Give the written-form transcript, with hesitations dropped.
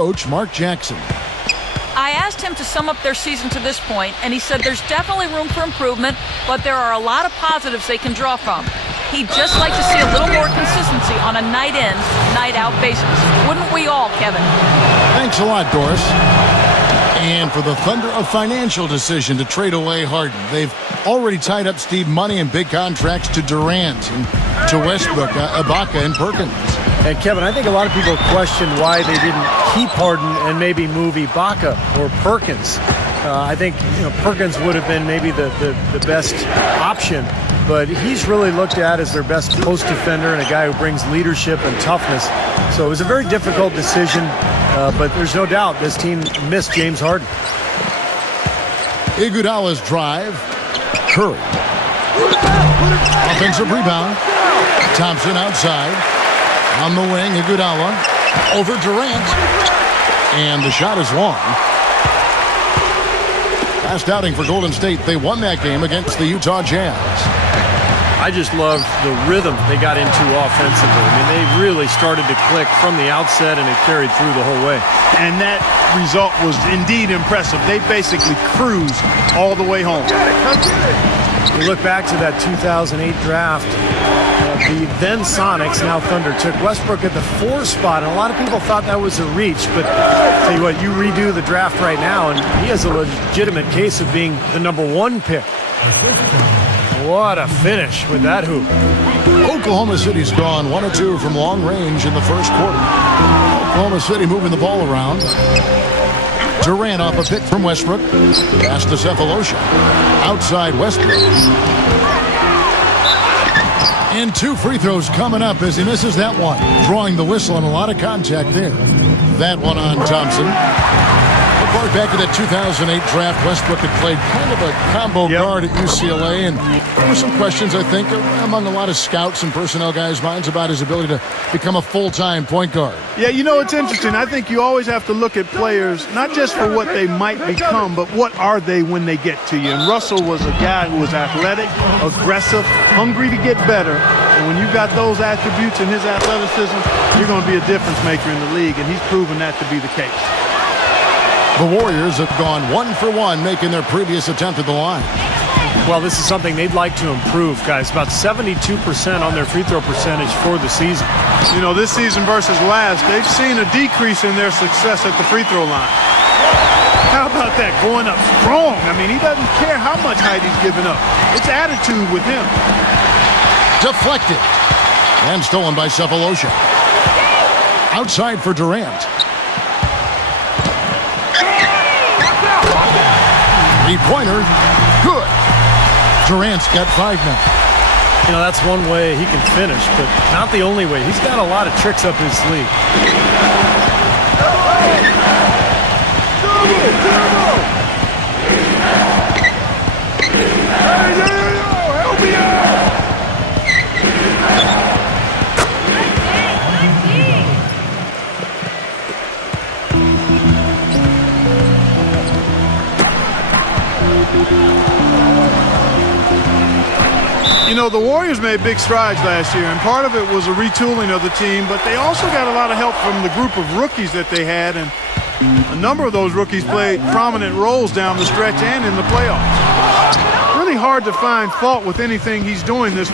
coach Mark Jackson. I asked him to sum up their season to this point, and he said there's definitely room for improvement, but there are a lot of positives they can draw from. He'd just like to see a little more consistency on a night-in, night-out basis. Wouldn't we all, Kevin? Thanks a lot, Doris. And for the Thunder, a financial decision to trade away Harden. They've already tied up Steve Money in big contracts to Durant and to Westbrook, Ibaka, and Perkins. And Kevin, I think a lot of people question why they didn't keep Harden and maybe move Ibaka or Perkins. I think Perkins would have been maybe the best option, but he's really looked at as their best post defender and a guy who brings leadership and toughness. So it was a very difficult decision, but there's no doubt this team missed James Harden. Iguodala's drive. Curry. Offensive rebound. Thompson outside. On the wing, Iguodala. Over Durant. And the shot is long. Last outing for Golden State. They won that game against the Utah Jazz. I just loved the rhythm they got into offensively. I mean, they really started to click from the outset, and it carried through the whole way. And that result was indeed impressive. They basically cruised all the way home. You look back to that 2008 draft, the then Sonics, now Thunder, took Westbrook at the 4 spot, and a lot of people thought that was a reach, but tell you what, you redo the draft right now, and he has a legitimate case of being the #1 pick. What a finish with that hoop. Oklahoma City's gone 1 of 2 from long range in the first quarter. Oklahoma City moving the ball around. Durant off a pick from Westbrook. Pass to Cephalosha. Outside Westbrook. And 2 free throws coming up as he misses that one. Drawing the whistle and a lot of contact there. That one on Thompson. Going back to that 2008 draft, Westbrook had played kind of a combo guard at UCLA, and there were some questions, I think, among a lot of scouts and personnel guys' minds about his ability to become a full-time point guard. Yeah, it's interesting. I think you always have to look at players, not just for what they might become, but what are they when they get to you. And Russell was a guy who was athletic, aggressive, hungry to get better. And when you've got those attributes in his athleticism, you're going to be a difference maker in the league, and he's proven that to be the case. The Warriors have gone 1 for 1, making their previous attempt at the line. Well, this is something they'd like to improve, guys. About 72% on their free throw percentage for the season. This season versus last, they've seen a decrease in their success at the free throw line. How about that? Going up strong. I mean, he doesn't care how much height he's giving up. It's attitude with him. Deflected. And stolen by Cephalosha. Outside for Durant. Three-pointer. Good. Durant's got 5 now. That's one way he can finish, but not the only way. He's got a lot of tricks up his sleeve. Help me out! The Warriors made big strides last year, and part of it was a retooling of the team, but they also got a lot of help from the group of rookies that they had, and a number of those rookies played prominent roles down the stretch and in the playoffs. Really hard to find fault with anything he's doing this